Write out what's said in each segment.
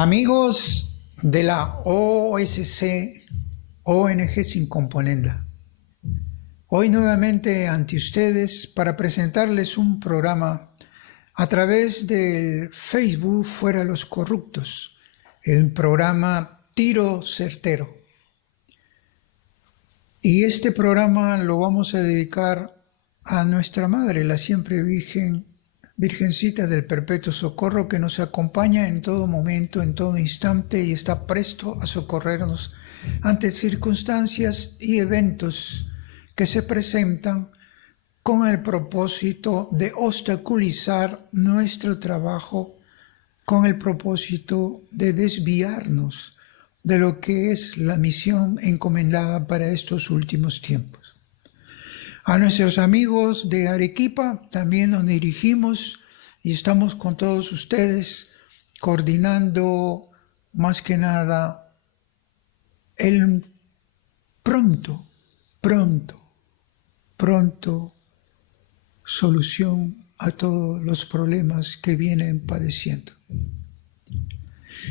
Amigos de la OSC, ONG Sin Componenda, hoy nuevamente ante ustedes para presentarles un programa a través del Facebook Fuera los Corruptos, el programa Tiro Certero. Y este programa lo vamos a dedicar a nuestra Madre, la siempre Virgencita del Perpetuo Socorro, que nos acompaña en todo momento, en todo instante, y está presto a socorrernos ante circunstancias y eventos que se presentan con el propósito de obstaculizar nuestro trabajo, con el propósito de desviarnos de lo que es la misión encomendada para estos últimos tiempos. A nuestros amigos de Arequipa también nos dirigimos y estamos con todos ustedes coordinando más que nada el pronto solución a todos los problemas que vienen padeciendo.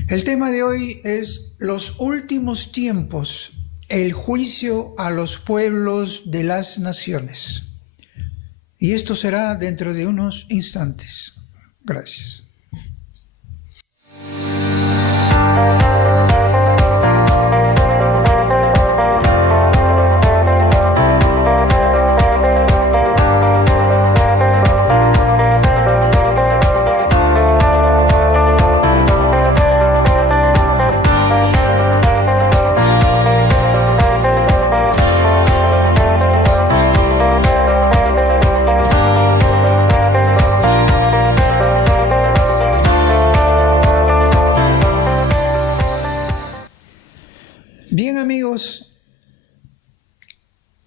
El tema de hoy es los últimos tiempos, el juicio a los pueblos de las naciones. Y esto será dentro de unos instantes. Gracias. Bien, amigos,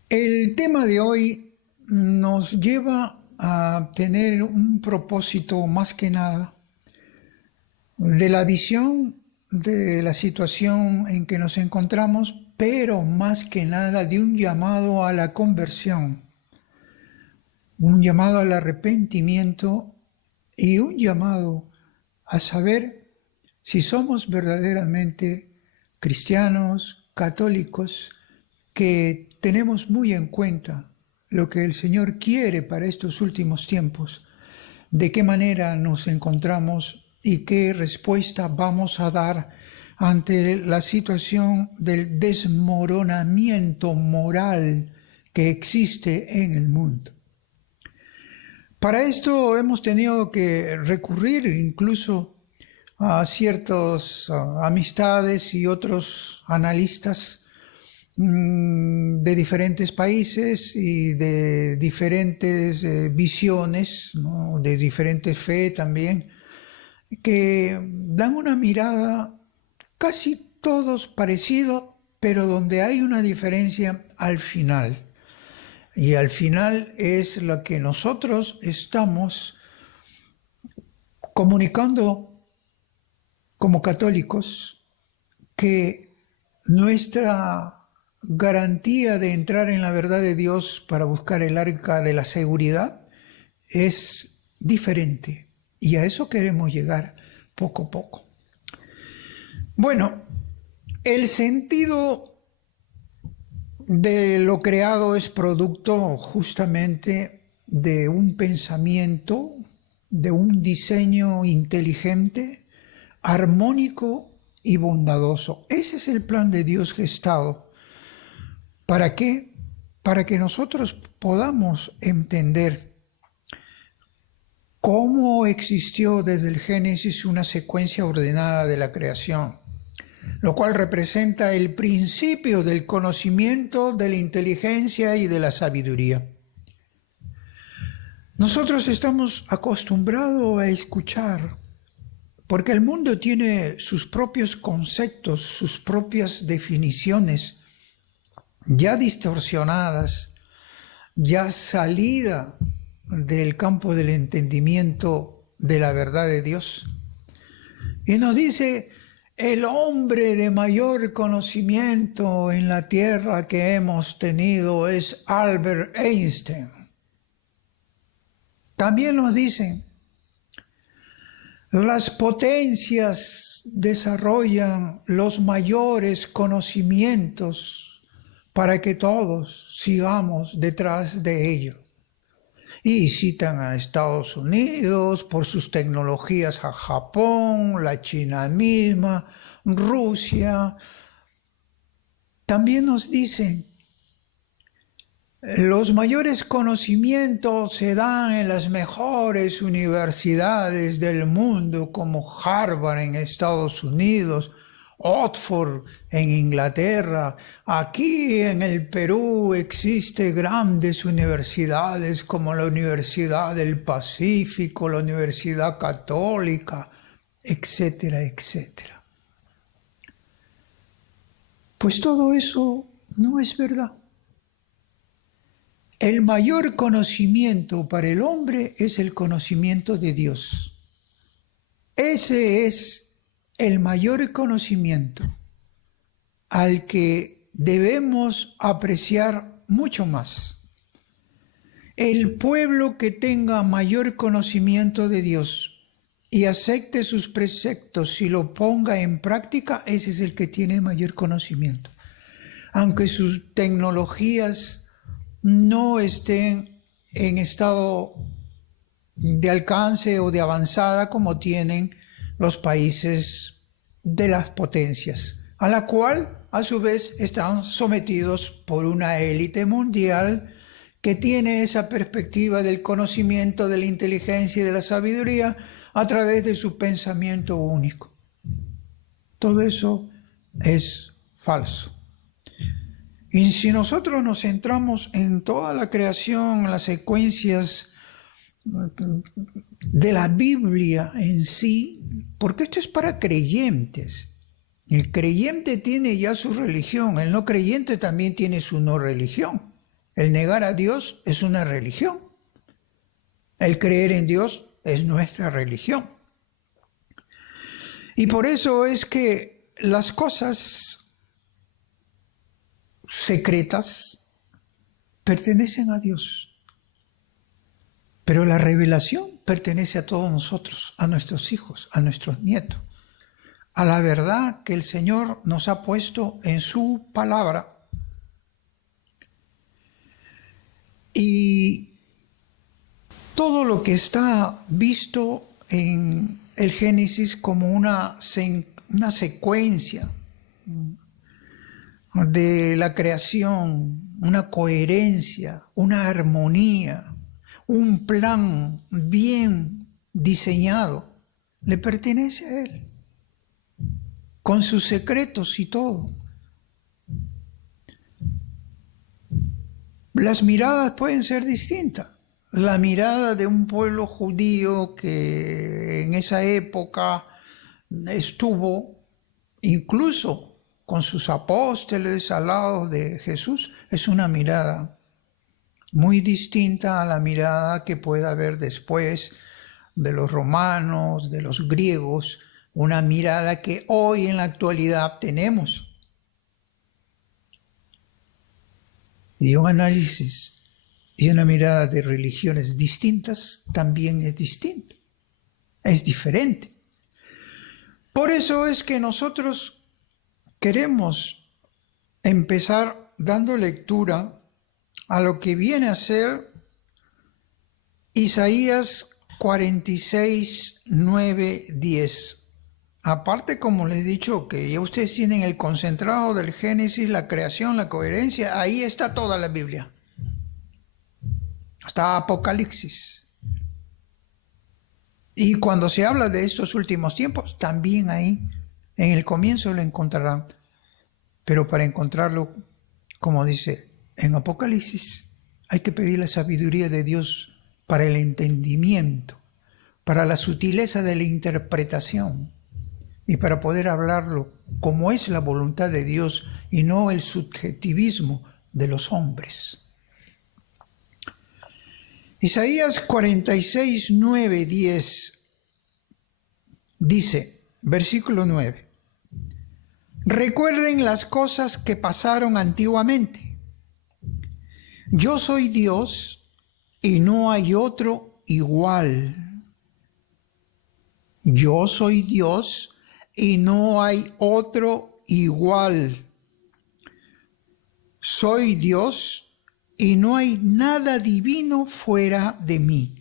el tema de hoy nos lleva a tener un propósito más que nada de la visión de la situación en que nos encontramos, pero más que nada de un llamado a la conversión, un llamado al arrepentimiento y un llamado a saber si somos verdaderamente cristianos, católicos, que tenemos muy en cuenta lo que el Señor quiere para estos últimos tiempos, de qué manera nos encontramos y qué respuesta vamos a dar ante la situación del desmoronamiento moral que existe en el mundo. Para esto hemos tenido que recurrir incluso a ciertas amistades y otros analistas de diferentes países y de diferentes visiones, ¿no? De diferente fe también, que dan una mirada casi todos parecidos, pero donde hay una diferencia al final. Y al final es lo que nosotros estamos comunicando como católicos, que nuestra garantía de entrar en la verdad de Dios para buscar el arca de la seguridad es diferente, y a eso queremos llegar poco a poco. Bueno, el sentido de lo creado es producto justamente de un pensamiento, de un diseño inteligente, armónico y bondadoso. Ese es el plan de Dios gestado. ¿Para qué? Para que nosotros podamos entender cómo existió desde el Génesis una secuencia ordenada de la creación, lo cual representa el principio del conocimiento, de la inteligencia y de la sabiduría. Nosotros estamos acostumbrados a escuchar, porque el mundo tiene sus propios conceptos, sus propias definiciones, ya distorsionadas, ya salida del campo del entendimiento de la verdad de Dios. Y nos dice, el hombre de mayor conocimiento en la tierra que hemos tenido es Albert Einstein. También nos dicen, Las potencias desarrollan los mayores conocimientos para que todos sigamos detrás de ellos. Y citan a Estados Unidos por sus tecnologías, a Japón, la China misma, Rusia. También nos dicen, los mayores conocimientos se dan en las mejores universidades del mundo, como Harvard en Estados Unidos, Oxford en Inglaterra. Aquí en el Perú existen grandes universidades como la Universidad del Pacífico, la Universidad Católica, etcétera, etcétera. Pues todo eso no es verdad. El mayor conocimiento para el hombre es el conocimiento de Dios. Ese es el mayor conocimiento al que debemos apreciar mucho más. El pueblo que tenga mayor conocimiento de Dios y acepte sus preceptos y lo ponga en práctica, ese es el que tiene mayor conocimiento. Aunque sus tecnologías no estén en estado de alcance o de avanzada como tienen los países de las potencias, a la cual a su vez están sometidos por una élite mundial que tiene esa perspectiva del conocimiento, de la inteligencia y de la sabiduría a través de su pensamiento único. Todo eso es falso. Y si nosotros nos centramos en toda la creación, en las secuencias de la Biblia en sí, porque esto es para creyentes. El creyente tiene ya su religión, el no creyente también tiene su no religión. El negar a Dios es una religión. El creer en Dios es nuestra religión. Y por eso es que las cosas secretas pertenecen a Dios, pero la revelación pertenece a todos nosotros, a nuestros hijos, a nuestros nietos, a la verdad que el Señor nos ha puesto en su palabra. Y todo lo que está visto en el Génesis como una secuencia de la creación, una coherencia, una armonía, un plan bien diseñado, le pertenece a Él, con sus secretos y todo. Las miradas pueden ser distintas. La mirada de un pueblo judío que en esa época estuvo incluso con sus apóstoles al lado de Jesús, es una mirada muy distinta a la mirada que pueda haber después de los romanos, de los griegos, una mirada que hoy en la actualidad tenemos. Y un análisis y una mirada de religiones distintas también es distinta, es diferente. Por eso es que nosotros queremos empezar dando lectura a lo que viene a ser Isaías 46, 9, 10. Aparte, como les he dicho, que ya ustedes tienen el concentrado del Génesis, la creación, la coherencia, ahí está toda la Biblia. Hasta Apocalipsis. Y cuando se habla de estos últimos tiempos, también ahí, en el comienzo lo encontrarán. Pero para encontrarlo, como dice en Apocalipsis, hay que pedir la sabiduría de Dios para el entendimiento, para la sutileza de la interpretación y para poder hablarlo como es la voluntad de Dios y no el subjetivismo de los hombres. Isaías 46, 9, 10 dice, versículo 9, recuerden las cosas que pasaron antiguamente. Yo soy Dios y no hay otro igual. Yo soy Dios y no hay otro igual. Soy Dios y no hay nada divino fuera de mí.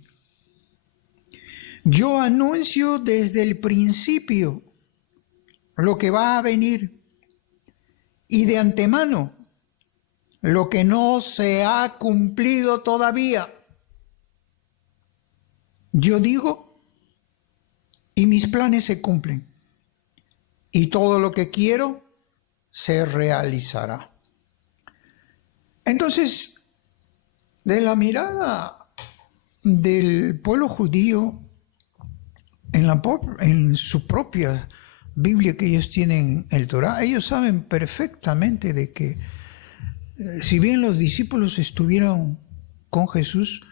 Yo anuncio desde el principio lo que va a venir y de antemano lo que no se ha cumplido todavía. Yo digo y mis planes se cumplen y todo lo que quiero se realizará. Entonces, de la mirada del pueblo judío, en su propia Biblia que ellos tienen, el Torá, ellos saben perfectamente de que si bien los discípulos estuvieron con Jesús,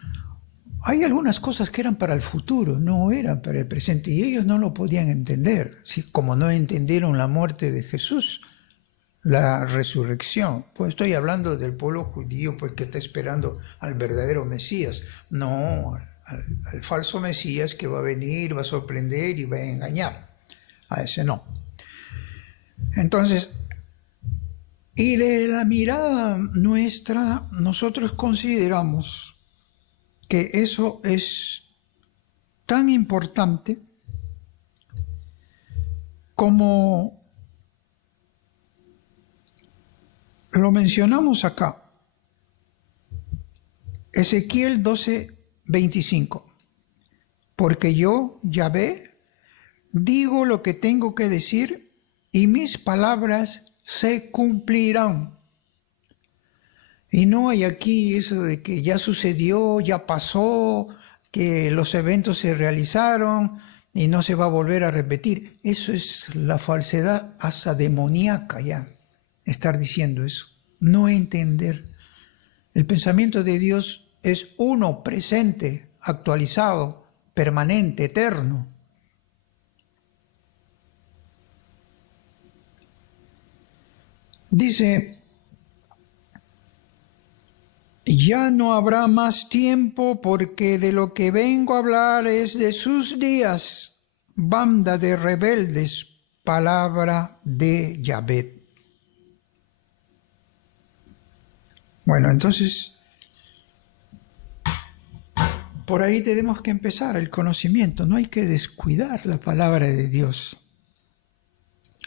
hay algunas cosas que eran para el futuro, no eran para el presente, y ellos no lo podían entender, como no entendieron la muerte de Jesús, la resurrección. Pues estoy hablando del pueblo judío, pues que está esperando al verdadero Mesías, no al falso Mesías que va a venir, va a sorprender y va a engañar. A ese no. Entonces, y de la mirada nuestra, nosotros consideramos que eso es tan importante como lo mencionamos acá. Ezequiel 12:25. Porque yo, Yahvé, digo lo que tengo que decir y mis palabras se cumplirán. Y no hay aquí eso de que ya sucedió, ya pasó, que los eventos se realizaron y no se va a volver a repetir. Eso es la falsedad hasta demoníaca ya, estar diciendo eso. No entender. El pensamiento de Dios es uno, presente, actualizado, permanente, eterno. Dice, ya no habrá más tiempo porque de lo que vengo a hablar es de sus días, banda de rebeldes, palabra de Yahvé. Bueno, entonces, por ahí tenemos que empezar el conocimiento, no hay que descuidar la palabra de Dios,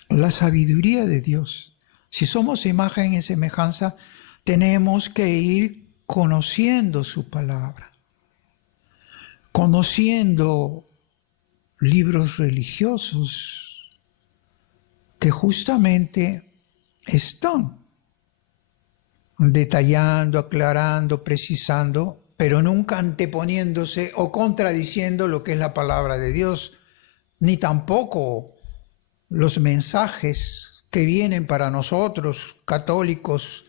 la sabiduría de Dios. Si somos imagen y semejanza, tenemos que ir conociendo su palabra, conociendo libros religiosos que justamente están detallando, aclarando, precisando, pero nunca anteponiéndose o contradiciendo lo que es la palabra de Dios, ni tampoco los mensajes que vienen para nosotros, católicos,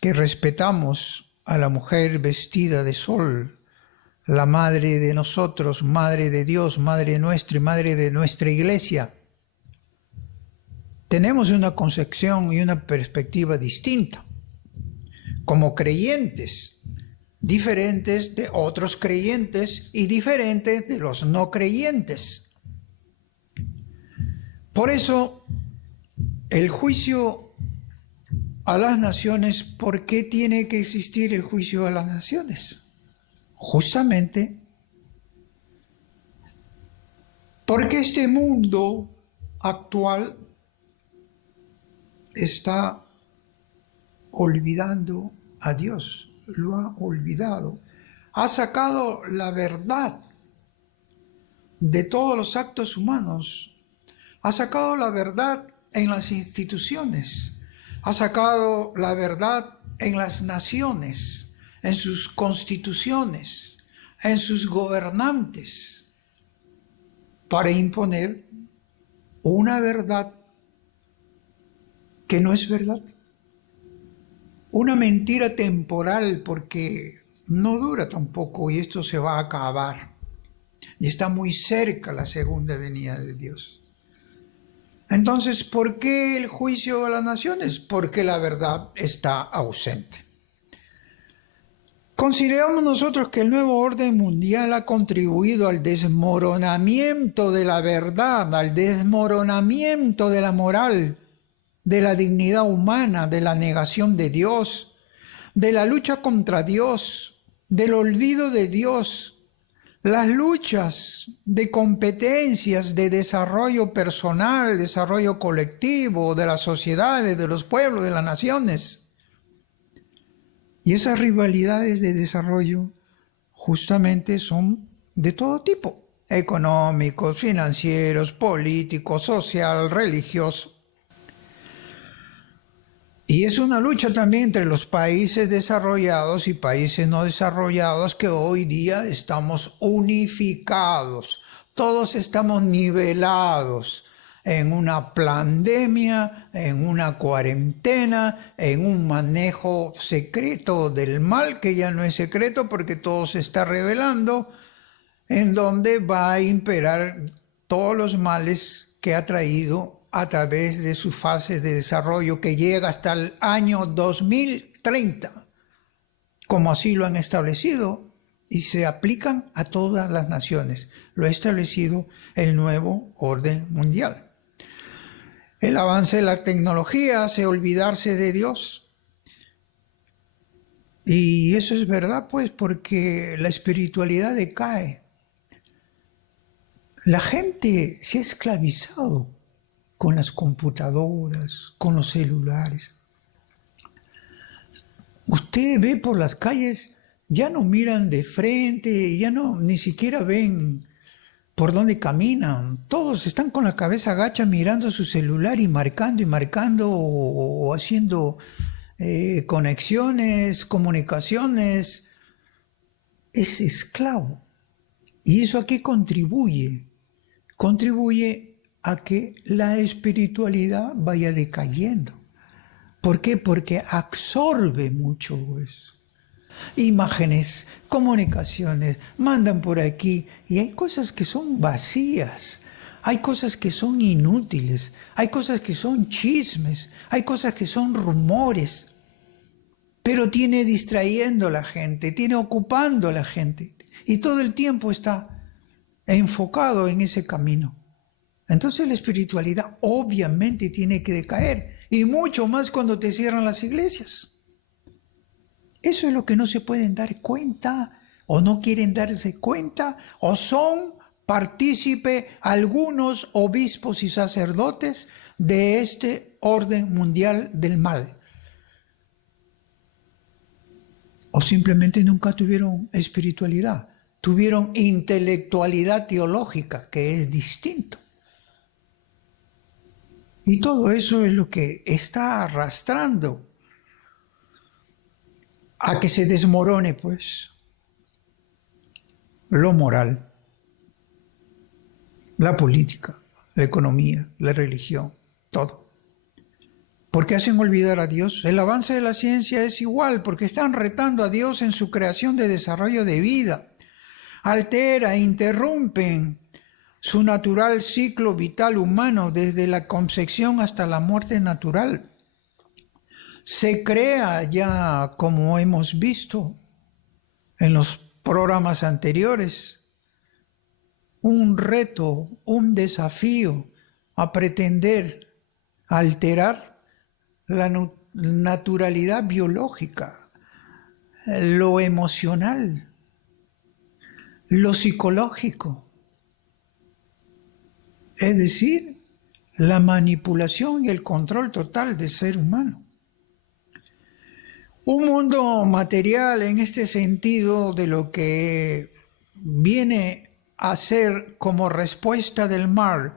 que respetamos a la mujer vestida de sol, la madre de nosotros, madre de Dios, madre nuestra y madre de nuestra iglesia. Tenemos una concepción y una perspectiva distinta, como creyentes, diferentes de otros creyentes y diferentes de los no creyentes. Por eso, el juicio a las naciones, ¿por qué tiene que existir el juicio a las naciones? Justamente porque este mundo actual está olvidando a Dios, lo ha olvidado. Ha sacado la verdad de todos los actos humanos, ha sacado la verdad en las instituciones, ha sacado la verdad en las naciones, en sus constituciones, en sus gobernantes, para imponer una verdad que no es verdad. Una mentira temporal, porque no dura tampoco y esto se va a acabar. Y está muy cerca la segunda venida de Dios. Entonces, ¿por qué el juicio a las naciones? Porque la verdad está ausente. Consideramos nosotros que el nuevo orden mundial ha contribuido al desmoronamiento de la verdad, al desmoronamiento de la moral, de la dignidad humana, de la negación de Dios, de la lucha contra Dios, del olvido de Dios, las luchas de competencias, de desarrollo personal, desarrollo colectivo, de las sociedades, de los pueblos, de las naciones. Y esas rivalidades de desarrollo justamente son de todo tipo: económicos, financieros, políticos, social, religioso. Y es una lucha también entre los países desarrollados y países no desarrollados, que hoy día estamos unificados. Todos estamos nivelados en una pandemia, en una cuarentena, en un manejo secreto del mal, que ya no es secreto porque todo se está revelando, en donde va a imperar todos los males que ha traído a través de su fase de desarrollo, que llega hasta el año 2030, como así lo han establecido, y se aplican a todas las naciones. Lo ha establecido el nuevo orden mundial. El avance de la tecnología hace olvidarse de Dios. Y eso es verdad, pues, porque la espiritualidad decae. La gente se ha esclavizado con las computadoras, con los celulares. Usted ve por las calles, ya no miran de frente, ya no, ni siquiera ven por dónde caminan. Todos están con la cabeza agacha mirando su celular y marcando o haciendo conexiones, comunicaciones. Es esclavo. ¿Y eso a qué contribuye? Contribuye a que la espiritualidad vaya decayendo. ¿Por qué? Porque absorbe mucho eso. Imágenes, comunicaciones, mandan por aquí, y hay cosas que son vacías, hay cosas que son inútiles, hay cosas que son chismes, hay cosas que son rumores, pero tiene distrayendo a la gente, tiene ocupando a la gente, y todo el tiempo está enfocado en ese camino. Entonces la espiritualidad obviamente tiene que decaer, y mucho más cuando te cierran las iglesias. Eso es lo que no se pueden dar cuenta, o no quieren darse cuenta, o son partícipe algunos obispos y sacerdotes de este orden mundial del mal. O simplemente nunca tuvieron espiritualidad, tuvieron intelectualidad teológica, que es distinto. Y todo eso es lo que está arrastrando a que se desmorone, pues, lo moral, la política, la economía, la religión, todo. ¿Por qué hacen olvidar a Dios? El avance de la ciencia es igual, porque están retando a Dios en su creación de desarrollo de vida. Altera, interrumpen su natural ciclo vital humano desde la concepción hasta la muerte natural. Se crea ya, como hemos visto en los programas anteriores, un reto, un desafío a pretender alterar la naturalidad biológica, lo emocional, lo psicológico. Es decir, la manipulación y el control total del ser humano. Un mundo material en este sentido de lo que viene a ser como respuesta del mal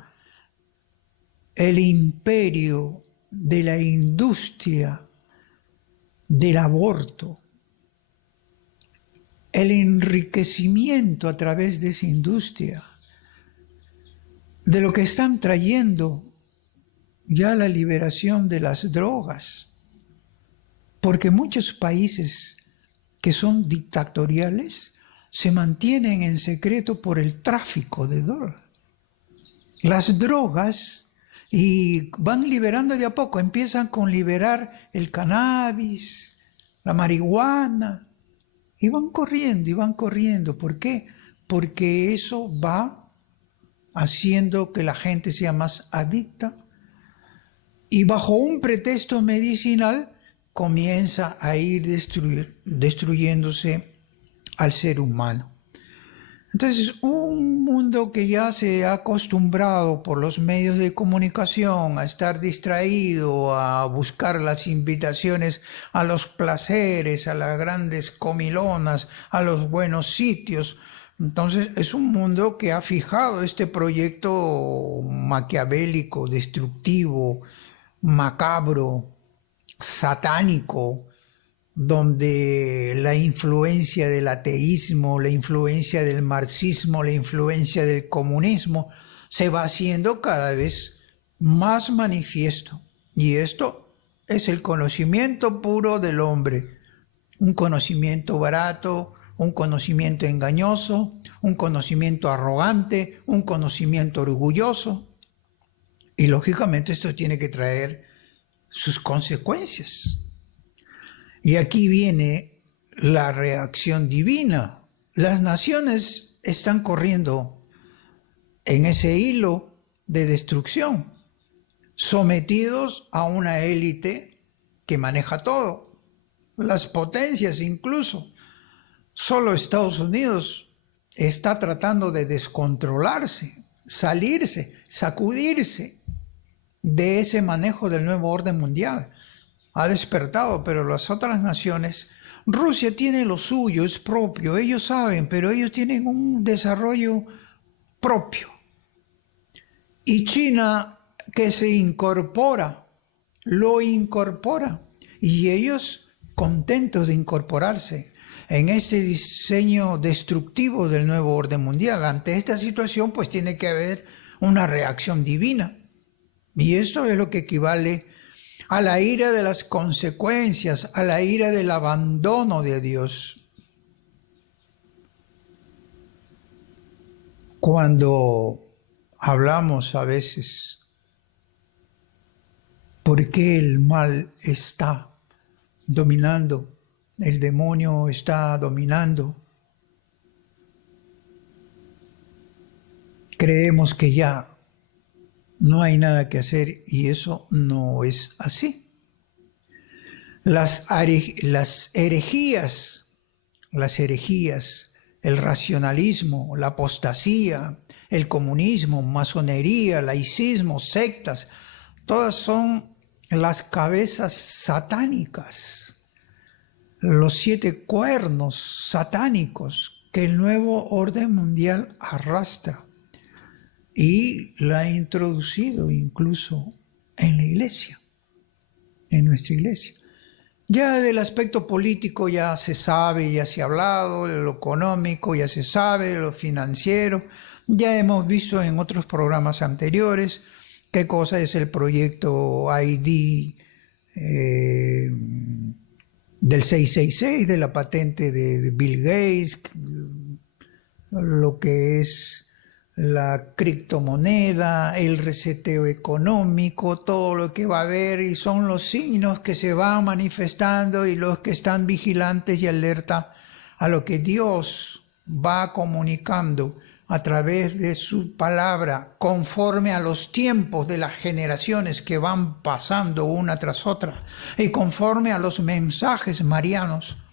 el imperio de la industria del aborto, el enriquecimiento a través de esa industria, de lo que están trayendo ya la liberación de las drogas, porque muchos países que son dictatoriales se mantienen en secreto por el tráfico de drogas. Las drogas, y van liberando de a poco, empiezan con liberar el cannabis, la marihuana, Y van corriendo y van corriendo. ¿Por qué? Porque eso va haciendo que la gente sea más adicta y bajo un pretexto medicinal comienza a ir destruyéndose al ser humano. Entonces, un mundo que ya se ha acostumbrado por los medios de comunicación a estar distraído, a buscar las invitaciones a los placeres, a las grandes comilonas, a los buenos sitios. Entonces, es un mundo que ha fijado este proyecto maquiavélico, destructivo, macabro, satánico, donde la influencia del ateísmo, la influencia del marxismo, la influencia del comunismo se va haciendo cada vez más manifiesto. Y esto es el conocimiento puro del hombre, un conocimiento barato, un conocimiento engañoso, un conocimiento arrogante, un conocimiento orgulloso. Y lógicamente esto tiene que traer sus consecuencias. Y aquí viene la reacción divina. Las naciones están corriendo en ese hilo de destrucción, sometidos a una élite que maneja todo. Las potencias incluso. Solo Estados Unidos está tratando de descontrolarse, salirse, sacudirse de ese manejo del nuevo orden mundial. Ha despertado, pero las otras naciones, Rusia tiene lo suyo, es propio, ellos saben, pero ellos tienen un desarrollo propio. Y China, que se incorpora, lo incorpora, y ellos contentos de incorporarse en este diseño destructivo del nuevo orden mundial. Ante esta situación, pues tiene que haber una reacción divina, y esto es lo que equivale a la ira de las consecuencias, a la ira del abandono de Dios. Cuando hablamos a veces, ¿por qué el mal está dominando? El demonio está dominando. Creemos que ya no hay nada que hacer y eso no es así. Las herejías, el racionalismo, la apostasía, el comunismo, masonería, laicismo, sectas, todas son las cabezas satánicas, los 7 cuernos satánicos que el nuevo orden mundial arrastra. Y la ha introducido incluso en la iglesia, en nuestra iglesia. Ya del aspecto político ya se sabe, ya se ha hablado, de lo económico ya se sabe, de lo financiero. Ya hemos visto en otros programas anteriores qué cosa es el proyecto ID del 666, de la patente de Bill Gates, lo que es la criptomoneda, el reseteo económico, todo lo que va a haber, y son los signos que se van manifestando y los que están vigilantes y alerta a lo que Dios va comunicando a través de su palabra, conforme a los tiempos de las generaciones que van pasando una tras otra y conforme a los mensajes marianos.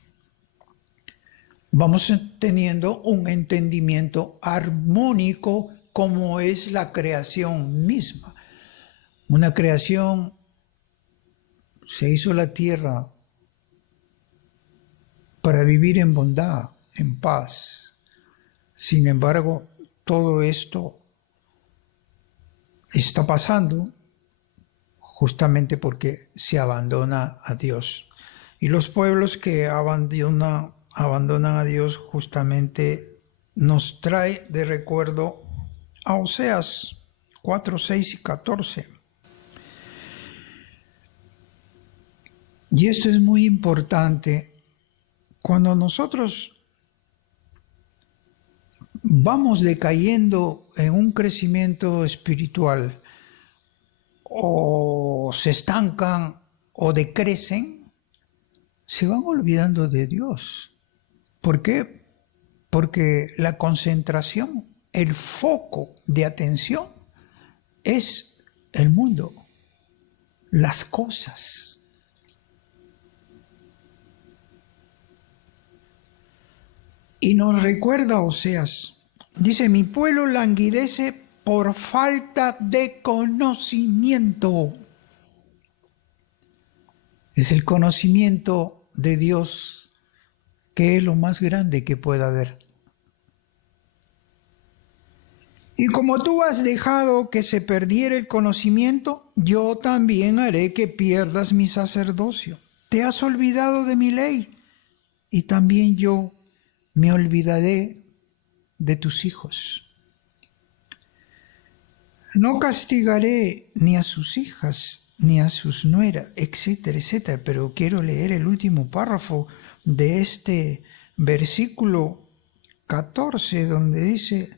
Vamos teniendo un entendimiento armónico como es la creación misma. Una creación, se hizo la tierra para vivir en bondad, en paz. Sin embargo, todo esto está pasando justamente porque se abandona a Dios. Y los pueblos que abandonan a Dios justamente nos trae de recuerdo a Oseas 4, 6 y 14. Y esto es muy importante. Cuando nosotros vamos decayendo en un crecimiento espiritual, o se estancan o decrecen, se van olvidando de Dios. ¿Por qué? Porque la concentración, el foco de atención es el mundo, las cosas. Y nos recuerda Oseas, dice, mi pueblo languidece por falta de conocimiento. Es el conocimiento de Dios que es lo más grande que pueda haber. Y como tú has dejado que se perdiera el conocimiento, yo también haré que pierdas mi sacerdocio. Te has olvidado de mi ley, y también yo me olvidaré de tus hijos. No castigaré ni a sus hijas, ni a sus nueras, etcétera, etcétera. Pero quiero leer el último párrafo de este versículo 14, donde dice,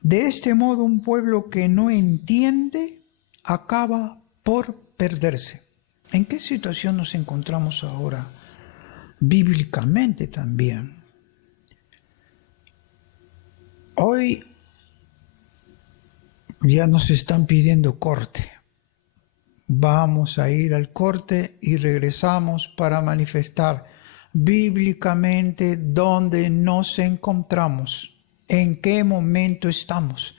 de este modo un pueblo que no entiende acaba por perderse. ¿En qué situación nos encontramos ahora? Bíblicamente también. Hoy ya nos están pidiendo corte. Vamos a ir al corte y regresamos para manifestar bíblicamente dónde nos encontramos, en qué momento estamos.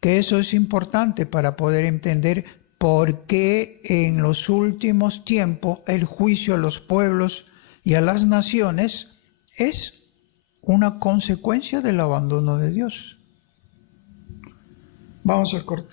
Que eso es importante para poder entender por qué en los últimos tiempos el juicio a los pueblos y a las naciones es una consecuencia del abandono de Dios. Vamos al corte.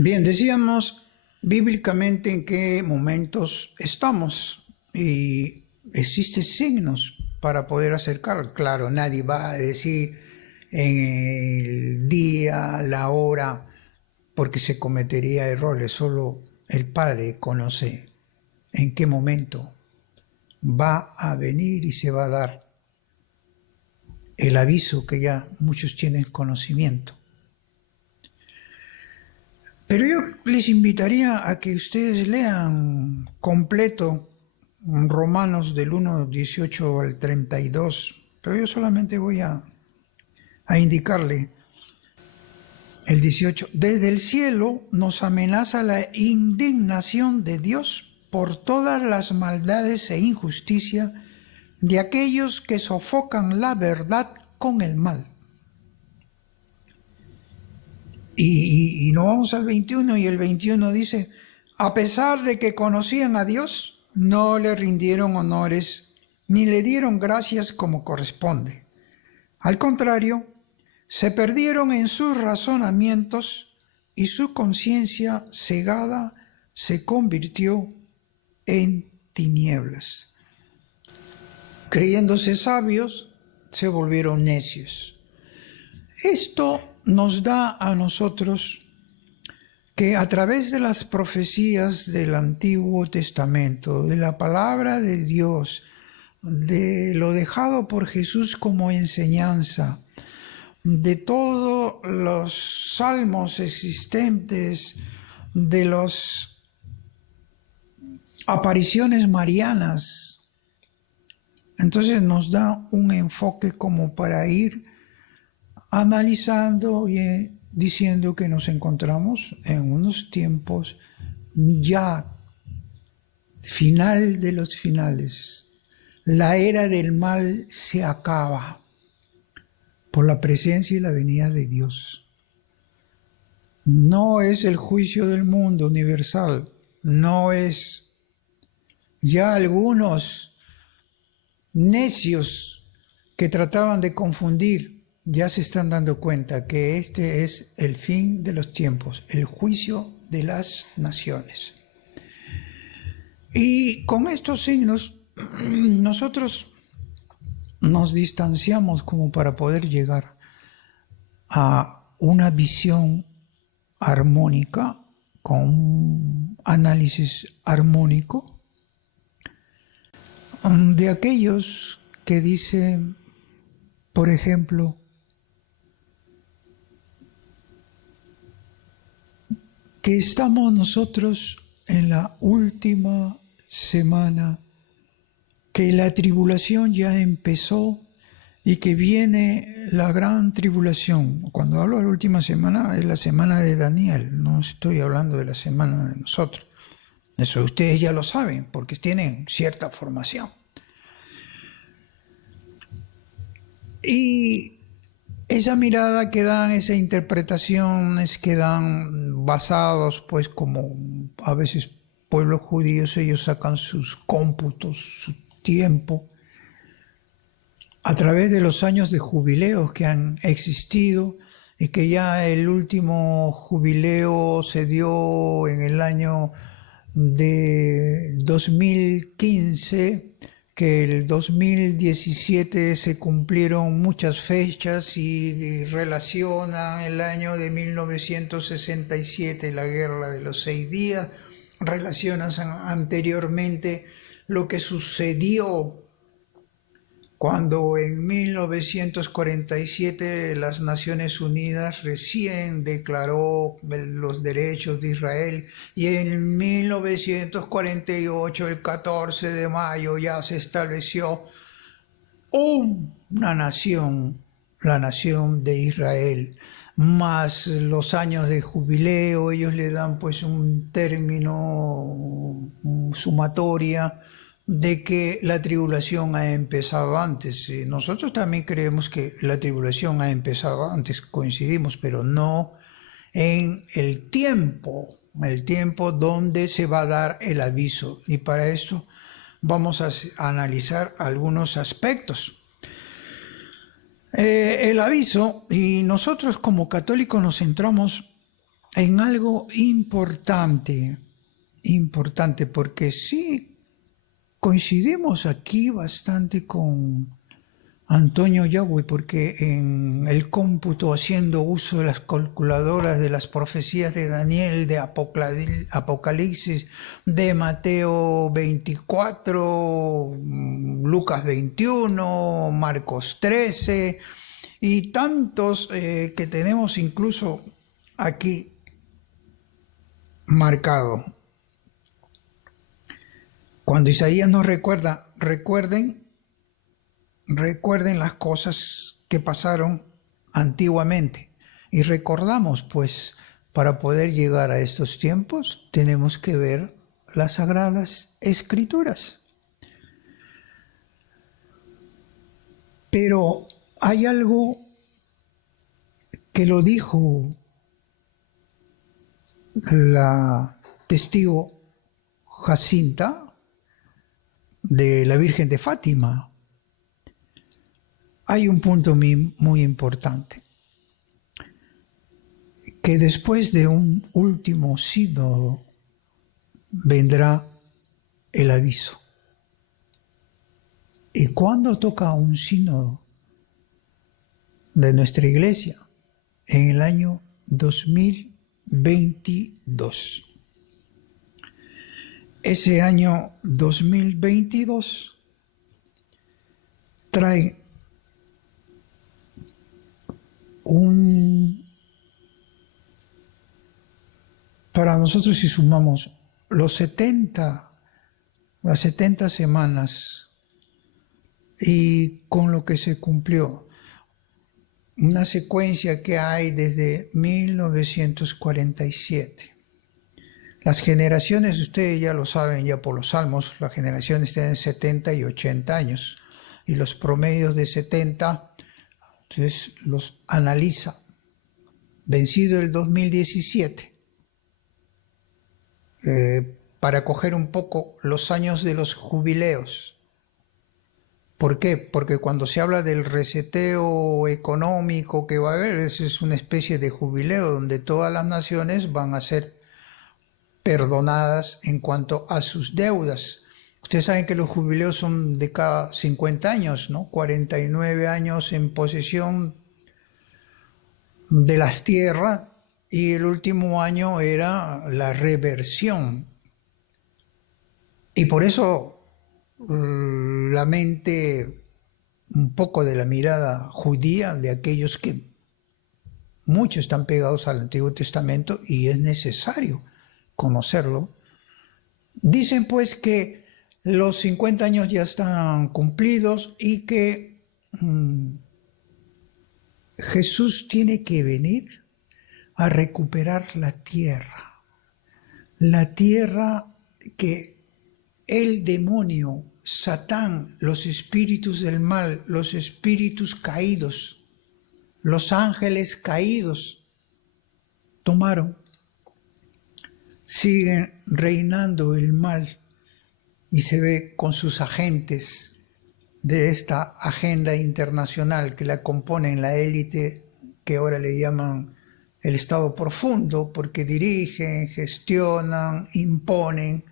Bien, decíamos bíblicamente en qué momentos estamos y existen signos para poder acercar. Claro, nadie va a decir en el día, la hora, porque se cometería errores. Solo el Padre conoce en qué momento va a venir y se va a dar el aviso que ya muchos tienen conocimiento. Pero yo les invitaría a que ustedes lean completo Romanos del 1:18 al 32, pero yo solamente voy a indicarle el 18. Desde el cielo nos amenaza la indignación de Dios por todas las maldades e injusticia de aquellos que sofocan la verdad con el mal. Y nos vamos al 21, y el 21 dice, a pesar de que conocían a Dios, no le rindieron honores ni le dieron gracias como corresponde. Al contrario, se perdieron en sus razonamientos y su conciencia cegada se convirtió en tinieblas. Creyéndose sabios, se volvieron necios. Esto nos da a nosotros que a través de las profecías del Antiguo Testamento, de la palabra de Dios, de lo dejado por Jesús como enseñanza, de todos los salmos existentes, de las apariciones marianas, entonces nos da un enfoque como para ir analizando y diciendo que nos encontramos en unos tiempos ya final de los finales. La era del mal se acaba por la presencia y la venida de Dios. No es el juicio del mundo universal, no es. Ya algunos necios que trataban de confundir ya se están dando cuenta que este es el fin de los tiempos, el juicio de las naciones. Y con estos signos nosotros nos distanciamos como para poder llegar a una visión armónica, con un análisis armónico de aquellos que dicen, por ejemplo, que estamos nosotros en la última semana, que la tribulación ya empezó y que viene la gran tribulación. Cuando hablo de la última semana, es la semana de Daniel, no estoy hablando de la semana de nosotros. Eso ustedes ya lo saben, porque tienen cierta formación. Y esa mirada que dan, esas interpretaciones que dan basados, pues como a veces pueblos judíos, ellos sacan sus cómputos, su tiempo, a través de los años de jubileos que han existido, y que ya el último jubileo se dio en el año de 2015, que el 2017 se cumplieron muchas fechas y relacionan el año de 1967, la Guerra de los 6 días, relacionan anteriormente lo que sucedió cuando en 1947 las Naciones Unidas recién declaró los derechos de Israel, y en 1948, el 14 de mayo, ya se estableció una nación, la nación de Israel, más los años de jubileo. Ellos le dan pues un término, sumatoria, de que la tribulación ha empezado antes. Nosotros también creemos que la tribulación ha empezado antes, coincidimos, pero no en el tiempo donde se va a dar el aviso. Y para esto vamos a analizar algunos aspectos. El aviso, y nosotros como católicos nos centramos en algo importante, porque sí, coincidimos aquí bastante con Antonio Yagüe, porque en el cómputo, haciendo uso de las calculadoras de las profecías de Daniel, de Apocalipsis, de Mateo 24, Lucas 21, Marcos 13 y tantos que tenemos incluso aquí marcado. Cuando Isaías nos recuerda, recuerden las cosas que pasaron antiguamente. Y recordamos, pues, para poder llegar a estos tiempos, tenemos que ver las Sagradas Escrituras. Pero hay algo que lo dijo la testigo Jacinta de la Virgen de Fátima. Hay un punto muy importante, que después de un último sínodo vendrá el aviso. ¿Y cuándo toca un sínodo de nuestra iglesia? En el año 2022. Ese año 2022 trae para nosotros, si sumamos las 70 semanas y con lo que se cumplió, una secuencia que hay desde 1947. Las generaciones, ustedes ya lo saben, ya por los salmos, las generaciones tienen 70 y 80 años, y los promedios de 70, entonces los analiza. Vencido el 2017, para coger un poco los años de los jubileos, ¿Por qué? Porque cuando se habla del reseteo económico que va a haber, es una especie de jubileo donde todas las naciones van a ser perdonadas en cuanto a sus deudas. Ustedes saben que los jubileos son de cada 50 años, ¿no? 49 años en posesión de las tierras y el último año era la reversión. Y por eso la mente, un poco de la mirada judía de aquellos que muchos están pegados al Antiguo Testamento y es necesario conocerlo, dicen pues que los 50 años ya están cumplidos y que Jesús tiene que venir a recuperar la tierra que el demonio, Satán, los espíritus del mal, los espíritus caídos, los ángeles caídos tomaron. Siguen reinando el mal y se ve con sus agentes de esta agenda internacional que la componen la élite que ahora le llaman el Estado profundo, porque dirigen, gestionan, imponen.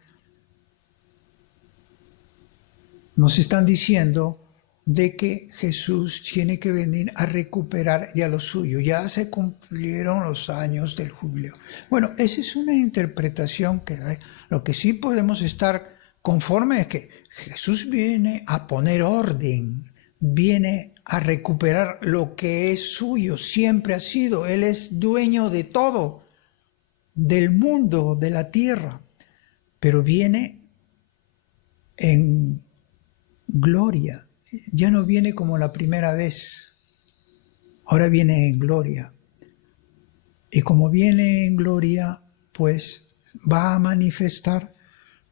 Nos están diciendo de que Jesús tiene que venir a recuperar ya lo suyo. Ya se cumplieron los años del jubileo. Bueno, esa es una interpretación que hay. Lo que sí podemos estar conformes es que Jesús viene a poner orden, viene a recuperar lo que es suyo, siempre ha sido. Él es dueño de todo, del mundo, de la tierra, pero viene en gloria. Ya no viene como la primera vez, ahora viene en gloria. Y como viene en gloria, pues va a manifestar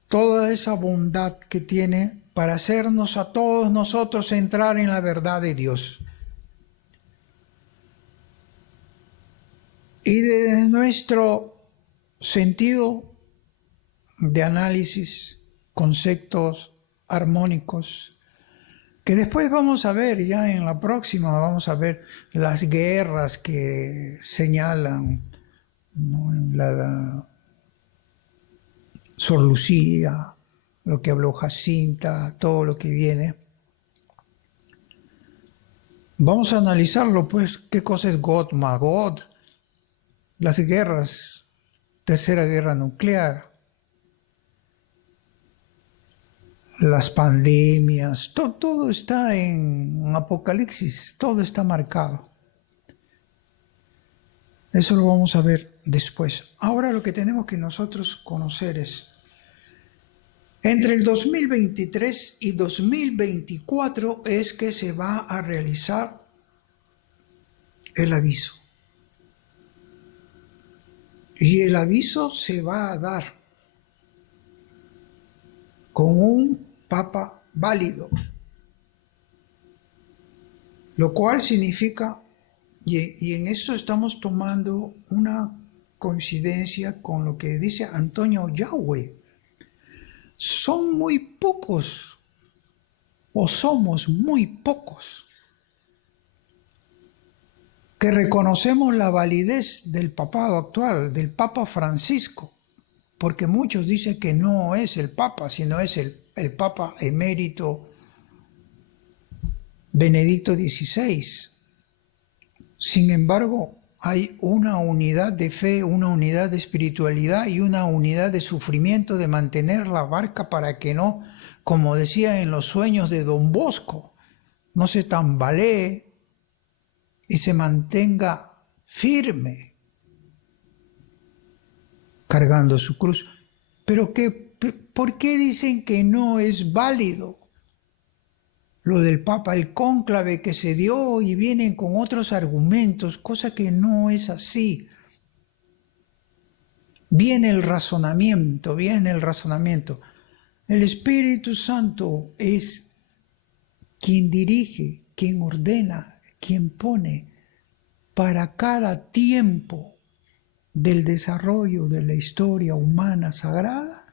toda esa bondad que tiene para hacernos a todos nosotros entrar en la verdad de Dios. Y desde nuestro sentido de análisis, conceptos armónicos, que después vamos a ver, ya en la próxima vamos a ver las guerras que señalan, ¿no? La Sor Lucía, lo que habló Jacinta, todo lo que viene. Vamos a analizarlo, pues, qué cosa es God, Magod, las guerras, tercera guerra nuclear, las pandemias, todo está en Apocalipsis, todo está marcado. Eso lo vamos a ver después. Ahora lo que tenemos que nosotros conocer es, entre el 2023 y 2024 es que se va a realizar el aviso. Y el aviso se va a dar con un papa válido, lo cual significa, y en esto estamos tomando una coincidencia con lo que dice Antonio Yahweh, son muy pocos, o somos muy pocos, que reconocemos la validez del papado actual, del Papa Francisco, porque muchos dicen que no es el Papa, sino es el Papa emérito Benedicto XVI. Sin embargo, hay una unidad de fe, una unidad de espiritualidad y una unidad de sufrimiento de mantener la barca para que no, como decía en los sueños de Don Bosco, no se tambalee y se mantenga firme cargando su cruz. Pero ¿por qué dicen que no es válido lo del Papa, el cónclave que se dio, y vienen con otros argumentos, cosa que no es así? Viene el razonamiento. El Espíritu Santo es quien dirige, quien ordena, quien pone para cada tiempo del desarrollo de la historia humana sagrada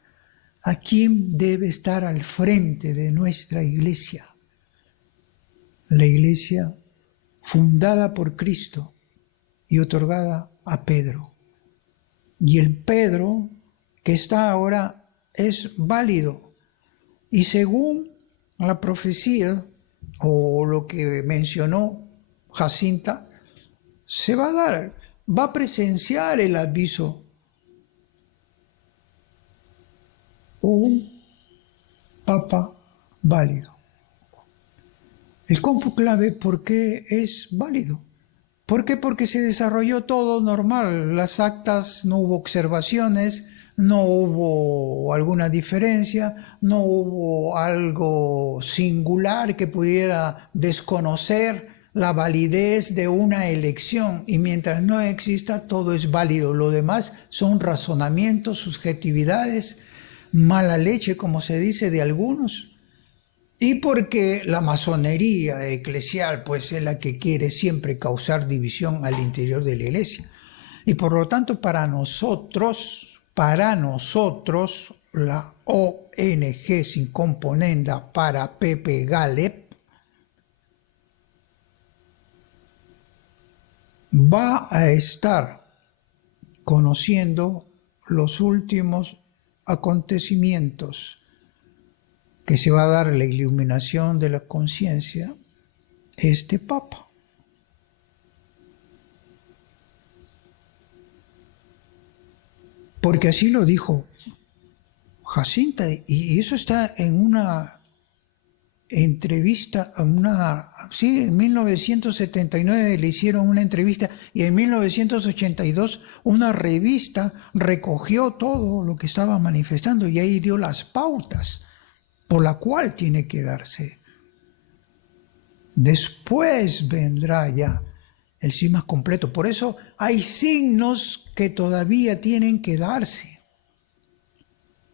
a quien debe estar al frente de nuestra iglesia. la iglesia fundada por Cristo y otorgada a Pedro. Y el Pedro que está ahora es válido. Y según la profecía o lo que mencionó Jacinta, se va a dar, va a presenciar el aviso. Un papa válido. El cónclave, ¿por qué es válido? ¿Por qué? Porque se desarrolló todo normal. Las actas, no hubo observaciones, no hubo alguna diferencia, no hubo algo singular que pudiera desconocer la validez de una elección. Y mientras no exista, todo es válido. Lo demás son razonamientos, subjetividades, mala leche, como se dice de algunos. Y porque la masonería eclesial pues es la que quiere siempre causar división al interior de la iglesia. Y por lo tanto para nosotros, la ONG sin componenda para Pepe Galep va a estar conociendo los últimos acontecimientos que se va a dar la iluminación de la conciencia, este Papa. Porque así lo dijo Jacinta, y eso está en una entrevista, en 1979 le hicieron una entrevista, y en 1982 una revista recogió todo lo que estaba manifestando, y ahí dio las pautas por la cual tiene que darse. Después vendrá ya el sí más completo. Por eso hay signos que todavía tienen que darse.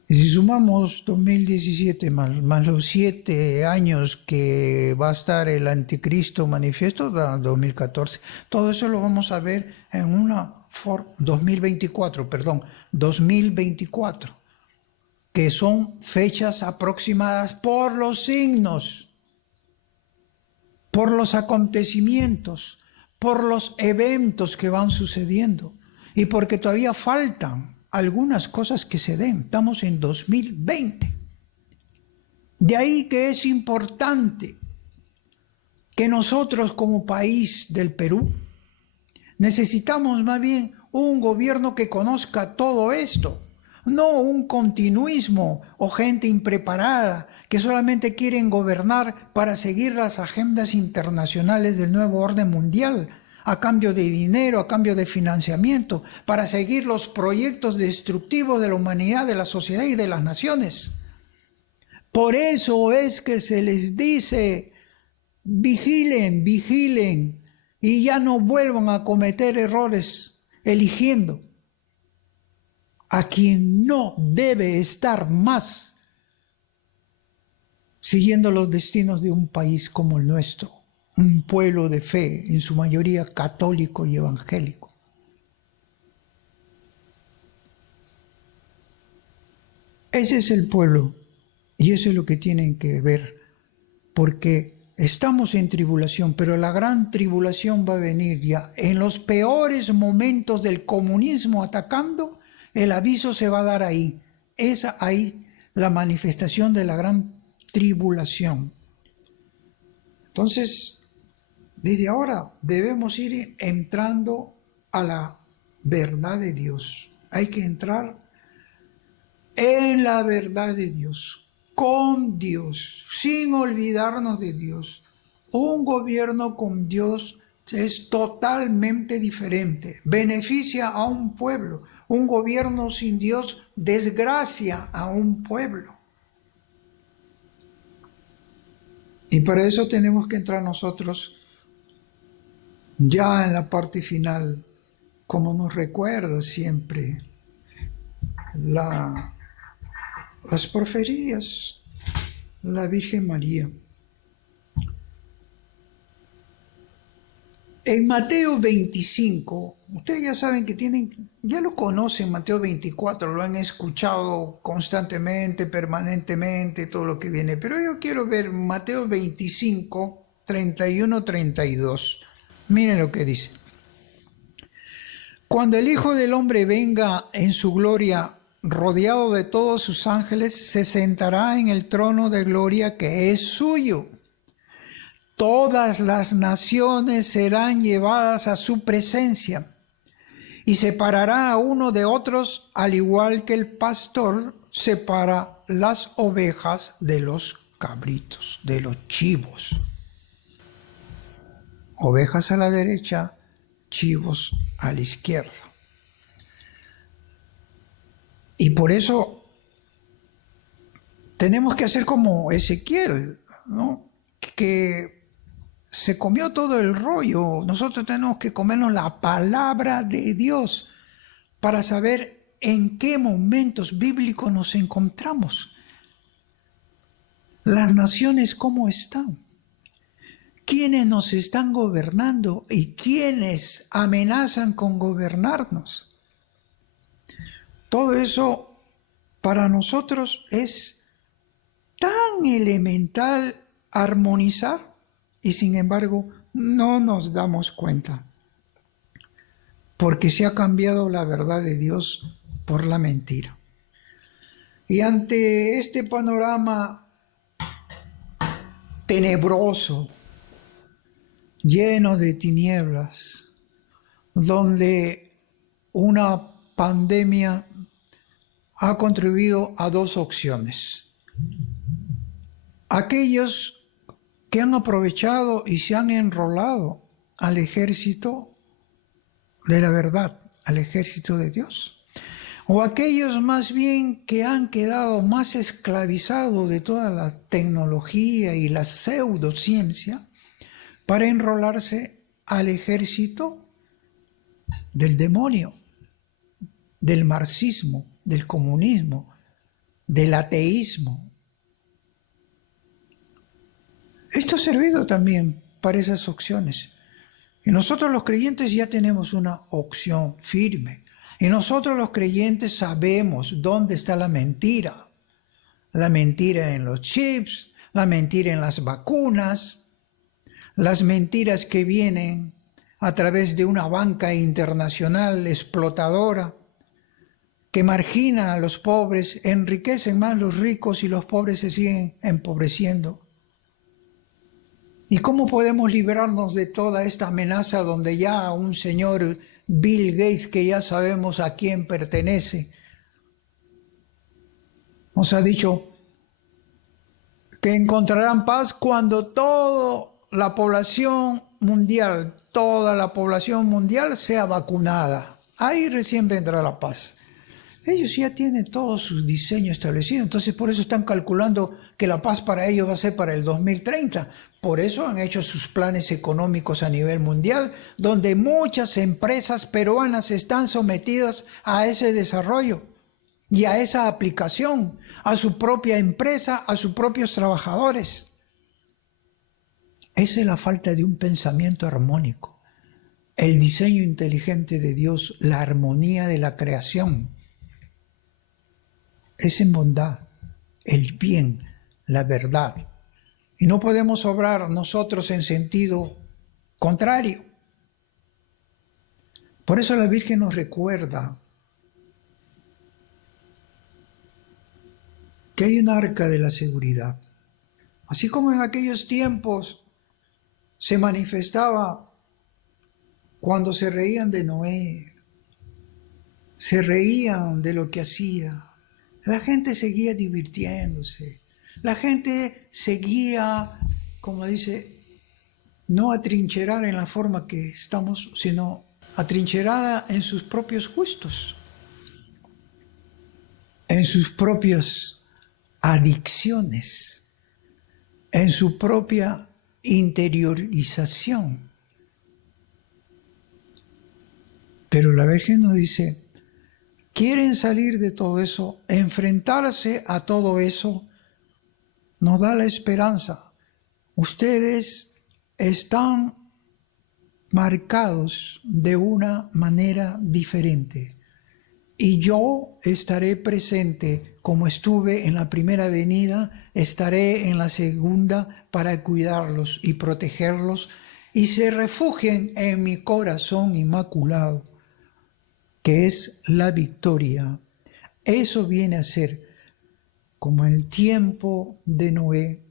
Y si sumamos 2017 más los 7 años que va a estar el anticristo manifiesto, da 2014, todo eso lo vamos a ver en 2024, que son fechas aproximadas por los signos, por los acontecimientos, por los eventos que van sucediendo y porque todavía faltan algunas cosas que se den. Estamos en 2020. De ahí que es importante que nosotros como país del Perú necesitamos más bien un gobierno que conozca todo esto. No un continuismo o gente impreparada que solamente quieren gobernar para seguir las agendas internacionales del nuevo orden mundial, a cambio de dinero, a cambio de financiamiento, para seguir los proyectos destructivos de la humanidad, de la sociedad y de las naciones. Por eso es que se les dice, vigilen, vigilen, y ya no vuelvan a cometer errores eligiendo a quien no debe estar más siguiendo los destinos de un país como el nuestro, un pueblo de fe, en su mayoría católico y evangélico. Ese es el pueblo y eso es lo que tienen que ver, porque estamos en tribulación, pero la gran tribulación va a venir ya. En los peores momentos del comunismo atacando, el aviso se va a dar ahí. Es ahí la manifestación de la gran tribulación. Entonces, desde ahora debemos ir entrando a la verdad de Dios. Hay que entrar en la verdad de Dios, con Dios, sin olvidarnos de Dios. Un gobierno con Dios es totalmente diferente. Beneficia a un pueblo. Un gobierno sin Dios desgracia a un pueblo. Y para eso tenemos que entrar nosotros ya en la parte final, como nos recuerda siempre las profecías, la Virgen María. En Mateo 25, ustedes ya saben que ya lo conocen, Mateo 24, lo han escuchado constantemente, permanentemente, todo lo que viene. Pero yo quiero ver Mateo 25, 31-32. Miren lo que dice. Cuando el Hijo del Hombre venga en su gloria, rodeado de todos sus ángeles, se sentará en el trono de gloria que es suyo. Todas las naciones serán llevadas a su presencia y separará a uno de otros, al igual que el pastor separa las ovejas de los cabritos, de los chivos. Ovejas a la derecha, chivos a la izquierda. Y por eso tenemos que hacer como Ezequiel, ¿no? Que se comió todo el rollo. Nosotros tenemos que comernos la palabra de Dios para saber en qué momentos bíblicos nos encontramos. Las naciones, ¿cómo están? ¿Quiénes nos están gobernando y quiénes amenazan con gobernarnos? Todo eso para nosotros es tan elemental armonizar y sin embargo no nos damos cuenta porque se ha cambiado la verdad de Dios por la mentira. Y ante este panorama tenebroso, lleno de tinieblas, donde una pandemia ha contribuido a dos opciones. Aquellos que han aprovechado y se han enrolado al ejército de la verdad, al ejército de Dios. O aquellos más bien que han quedado más esclavizados de toda la tecnología y la pseudociencia para enrolarse al ejército del demonio, del marxismo, del comunismo, del ateísmo. Esto ha servido también para esas opciones. Y nosotros los creyentes ya tenemos una opción firme. Y nosotros los creyentes sabemos dónde está la mentira. La mentira en los chips, la mentira en las vacunas, las mentiras que vienen a través de una banca internacional explotadora que margina a los pobres, enriquecen más los ricos y los pobres se siguen empobreciendo. ¿Y cómo podemos librarnos de toda esta amenaza donde ya un señor Bill Gates, que ya sabemos a quién pertenece, nos ha dicho que encontrarán paz cuando toda la población mundial sea vacunada? Ahí recién vendrá la paz. Ellos ya tienen todo su diseño establecido, entonces por eso están calculando que la paz para ellos va a ser para el 2030. Por eso han hecho sus planes económicos a nivel mundial, donde muchas empresas peruanas están sometidas a ese desarrollo y a esa aplicación, a su propia empresa, a sus propios trabajadores. Esa es la falta de un pensamiento armónico, el diseño inteligente de Dios, la armonía de la creación. Es en bondad, el bien, la verdad. Y no podemos obrar nosotros en sentido contrario. Por eso la Virgen nos recuerda que hay un arca de la seguridad. Así como en aquellos tiempos se manifestaba cuando se reían de Noé, se reían de lo que hacía. La gente seguía divirtiéndose. La gente seguía, como dice, no atrincherada en la forma que estamos, sino atrincherada en sus propios gustos, en sus propias adicciones, en su propia interiorización. Pero la Virgen nos dice, quieren salir de todo eso, enfrentarse a todo eso, nos da la esperanza. Ustedes están marcados de una manera diferente. y yo estaré presente como estuve en la primera venida, estaré en la segunda para cuidarlos y protegerlos y se refugien en mi corazón inmaculado, que es la victoria. Eso viene a ser como en el tiempo de Noé,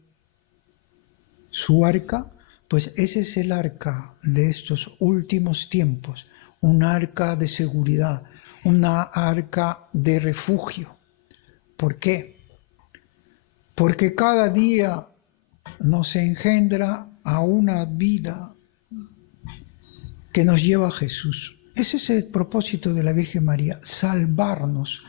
su arca, pues ese es el arca de estos últimos tiempos, un arca de seguridad, una arca de refugio. ¿Por qué? Porque cada día nos engendra a una vida que nos lleva a Jesús. Ese es el propósito de la Virgen María, salvarnos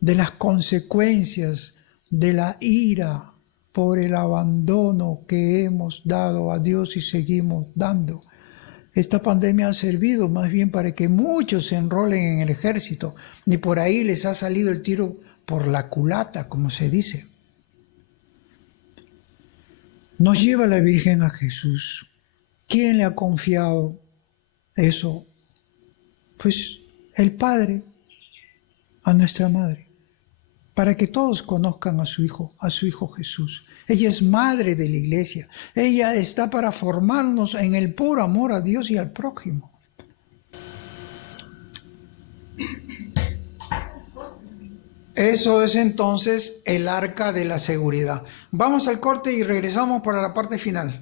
de las consecuencias de la ira por el abandono que hemos dado a Dios y seguimos dando. Esta pandemia ha servido más bien para que muchos se enrolen en el ejército y por ahí les ha salido el tiro por la culata, como se dice. Nos lleva la Virgen a Jesús. ¿Quién le ha confiado eso? Pues el Padre, a nuestra Madre, para que todos conozcan a su Hijo Jesús. Ella es madre de la Iglesia. Ella está para formarnos en el puro amor a Dios y al prójimo. Eso es entonces el arca de la seguridad. Vamos al corte y regresamos para la parte final.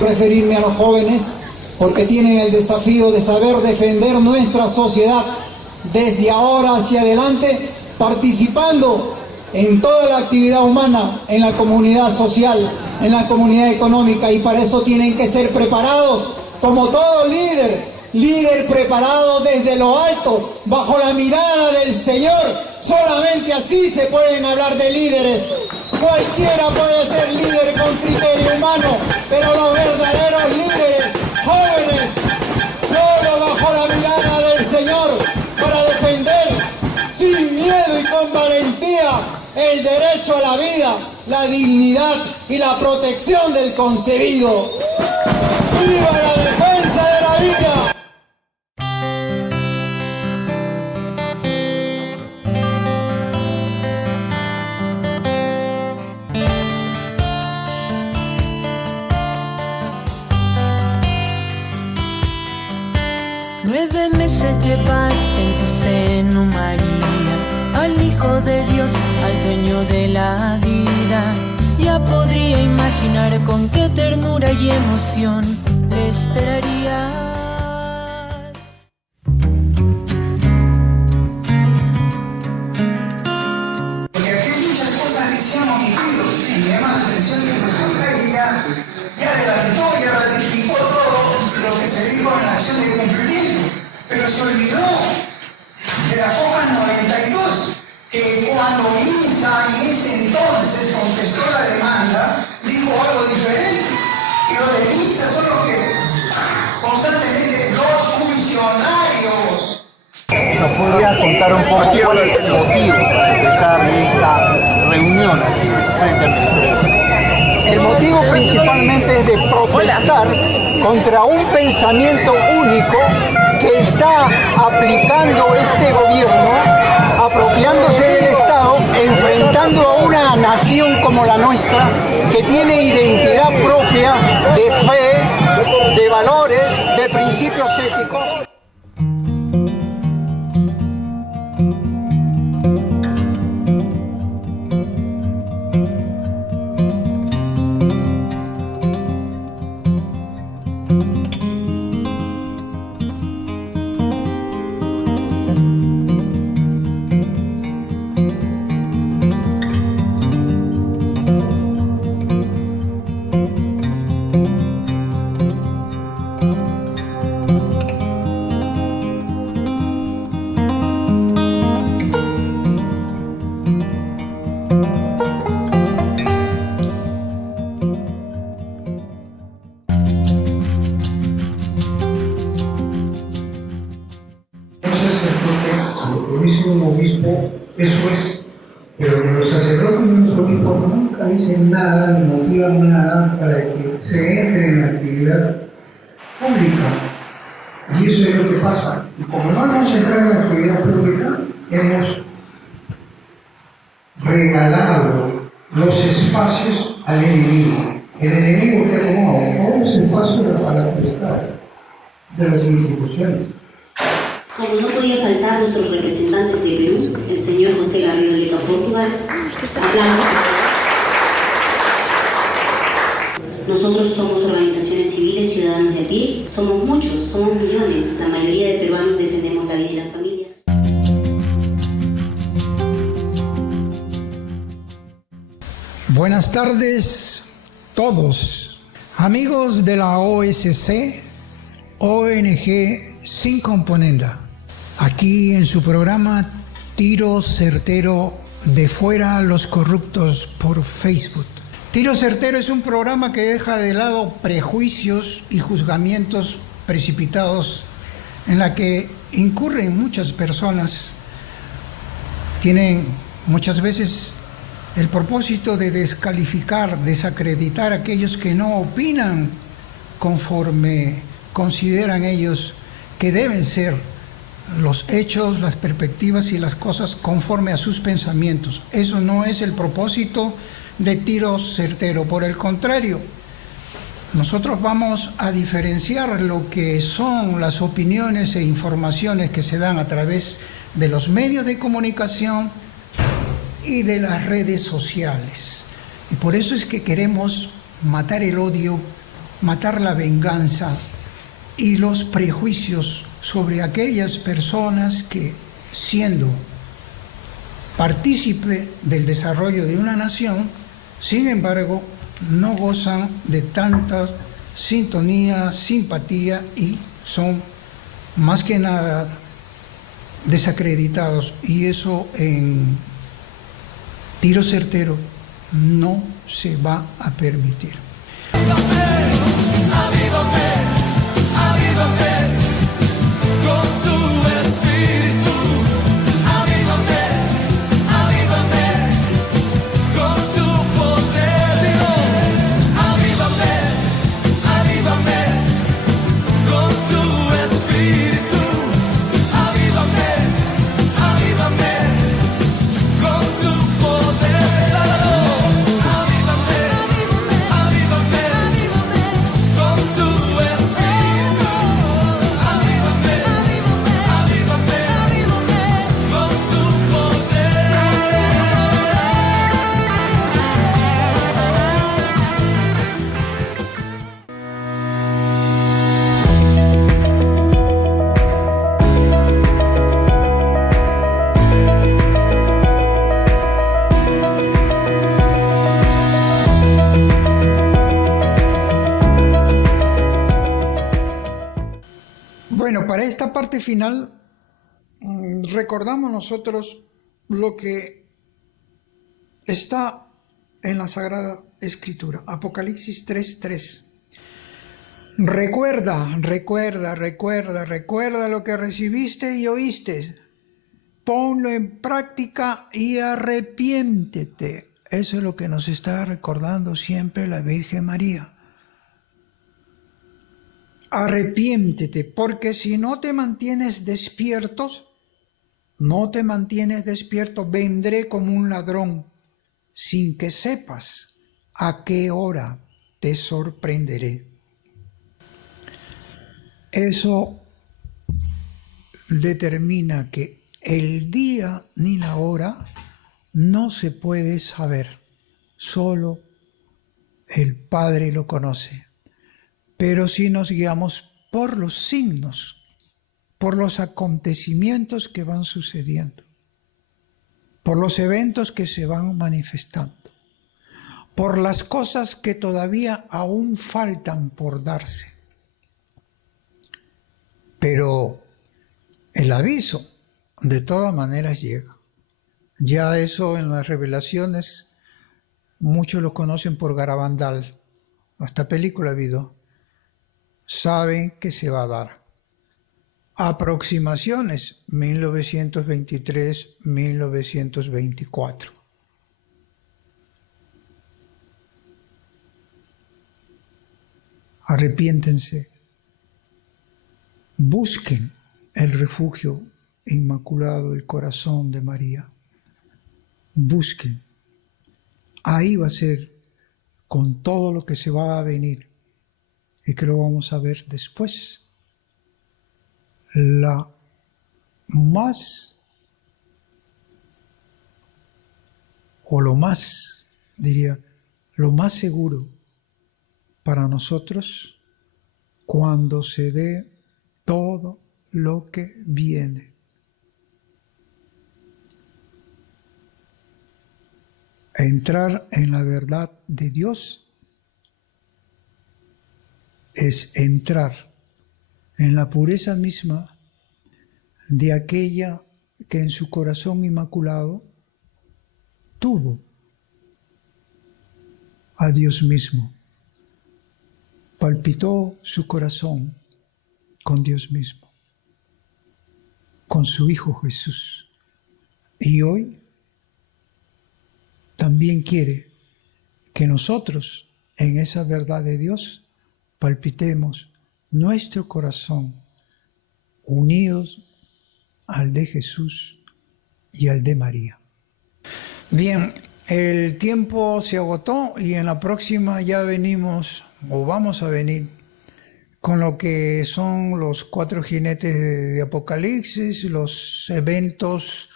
Referirme a los jóvenes porque tienen el desafío de saber defender nuestra sociedad desde ahora hacia adelante, participando en toda la actividad humana, en la comunidad social, en la comunidad económica, y para eso tienen que ser preparados como todo líder preparado desde lo alto, bajo la mirada del Señor. Solamente así se pueden hablar de líderes. Cualquiera puede ser líder con criterio humano, pero los verdaderos líderes, jóvenes, solo bajo la mirada del Señor, para defender sin miedo y con valentía el derecho a la vida, la dignidad y la protección del concebido. ¡Viva la defensa de la vida! Llevaste en tu seno, María, al Hijo de Dios, al dueño de la vida. Ya podría imaginar con qué ternura y emoción te esperarías. Porque aquí hay muchas cosas que se han omitido y me llama la atención que nuestro rey ya adelantó, ya ratificó todo lo que se dijo en la acción de cumplimiento. Pero se olvidó de la hoja 92, que cuando Minsa en ese entonces contestó la demanda, dijo algo diferente. Y los de Minsa son los que constantemente los funcionarios. ¿Nos podría contar un poco cuál es el motivo para empezar esta reunión aquí frente al Ministerio? El motivo principalmente es de protestar contra un pensamiento único que está aplicando este gobierno, apropiándose del Estado, enfrentando a una nación como la nuestra, que tiene identidad propia de fe, de valores, de principios éticos. obispo, eso es, pero que los sacerdotes y los obispos nunca dicen nada ni motivan nada para que se entre en la actividad pública. Y eso es lo que pasa. Y como no hemos entrado en la actividad pública, hemos regalado los espacios al enemigo. El enemigo que ha tomado todos los espacios para la potestad de las instituciones. Como no podía faltar nuestros representantes de Perú, el señor José Garrido Leca Portugal, hablando. Nosotros somos organizaciones civiles, ciudadanos de a pie, somos muchos, somos millones, la mayoría de peruanos defendemos la vida y la familia. Buenas tardes todos, amigos de la OSC, ONG Sin Componenda. Aquí en su programa Tiro Certero, de fuera los corruptos por Facebook. Tiro Certero es un programa que deja de lado prejuicios y juzgamientos precipitados en la que incurren muchas personas. Tienen muchas veces el propósito de descalificar, desacreditar a aquellos que no opinan conforme consideran ellos que deben ser los hechos, las perspectivas y las cosas conforme a sus pensamientos. Eso no es el propósito de Tiro Certero. Por el contrario, nosotros vamos a diferenciar lo que son las opiniones e informaciones que se dan a través de los medios de comunicación y de las redes sociales. Y por eso es que queremos matar el odio, matar la venganza y los prejuicios sobre aquellas personas que, siendo partícipe del desarrollo de una nación, sin embargo, no gozan de tanta sintonía, simpatía y son más que nada desacreditados. Y eso en Tiro Certero no se va a permitir. Avívame, avívame con tu espíritu. Avívame, avívame con tu poder, Dios. Avívame, avívame con tu espíritu. Avívame, avívame con tu poder. Avívame, avívame con tu espíritu. Avívame, avívame con tu poder. Bueno, para esta parte final, recordamos nosotros lo que está en la Sagrada Escritura, Apocalipsis 3:3. Recuerda lo que recibiste y oíste. Ponlo en práctica y arrepiéntete. Eso es lo que nos está recordando siempre la Virgen María. Arrepiéntete, porque si no te mantienes despierto, vendré como un ladrón, sin que sepas a qué hora te sorprenderé. Eso determina que el día ni la hora no se puede saber, solo el Padre lo conoce. Pero si nos guiamos por los signos, por los acontecimientos que van sucediendo, por los eventos que se van manifestando, por las cosas que todavía aún faltan por darse. Pero el aviso de todas maneras llega. Ya eso en las revelaciones muchos lo conocen por Garabandal, hasta película ha habido. Saben que se va a dar. aproximaciones 1923-1924. Arrepiéntense, busquen el refugio inmaculado del corazón de María. Busquen. Ahí va a ser con todo lo que se va a venir y que lo vamos a ver después. La más, o lo más, diría, lo más seguro para nosotros cuando se dé todo lo que viene. Entrar en la verdad de Dios es entrar en la pureza misma de aquella que en su corazón inmaculado tuvo a Dios mismo. Palpitó su corazón con Dios mismo, con su Hijo Jesús. Y hoy también quiere que nosotros en esa verdad de Dios palpitemos nuestro corazón unidos al de Jesús y al de María. Bien, el tiempo se agotó y en la próxima ya venimos o vamos a venir con lo que son los 4 jinetes de Apocalipsis, los eventos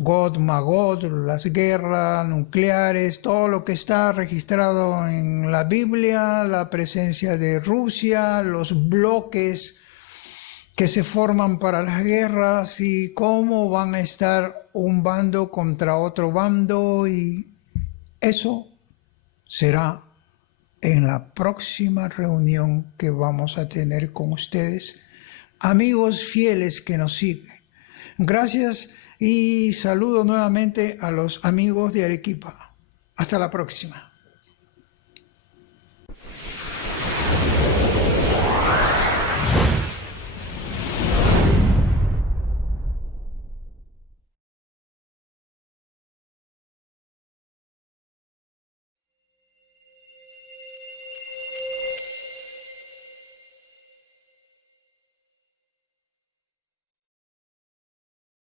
God, Magog, las guerras nucleares, todo lo que está registrado en la Biblia, la presencia de Rusia, los bloques que se forman para las guerras y cómo van a estar un bando contra otro bando, y eso será en la próxima reunión que vamos a tener con ustedes, amigos fieles que nos siguen. Gracias y saludo nuevamente a los amigos de Arequipa. Hasta la próxima.